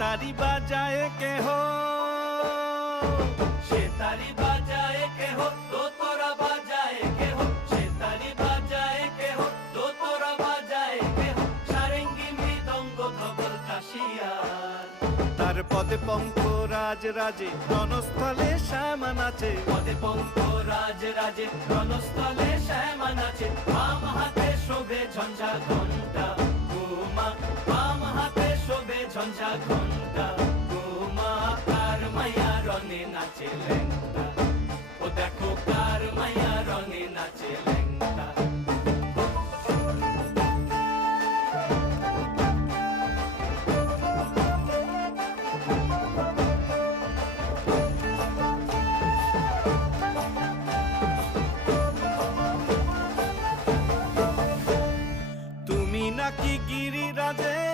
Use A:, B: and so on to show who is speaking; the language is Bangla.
A: তারি বাজায় কেহ।
B: সে তারি বাজায় কেহ দোতরা বাজায় কেহ। সে তারি বাজায় কেহ দোতরা বাজায় কেহ। সারেঙ্গি মৃদঙ্গ ধবল কাশিয়ার।
A: তার পদে পঙ্ক রাজ রাজে রণস্থলে শ্যামা নাচে
B: পদে পঙ্ক রাজ রাজে রণস্থলে শ্যামা নাচে বাম হাতে শোভে ঝঞ্ঝা ঘণ্টা ঘণ্টা ঘুমা কার মায়া রনে নাচে লেংটা ও দেখো কার মায়া রনে নাচে লেংটা নাকি গিরিরাজের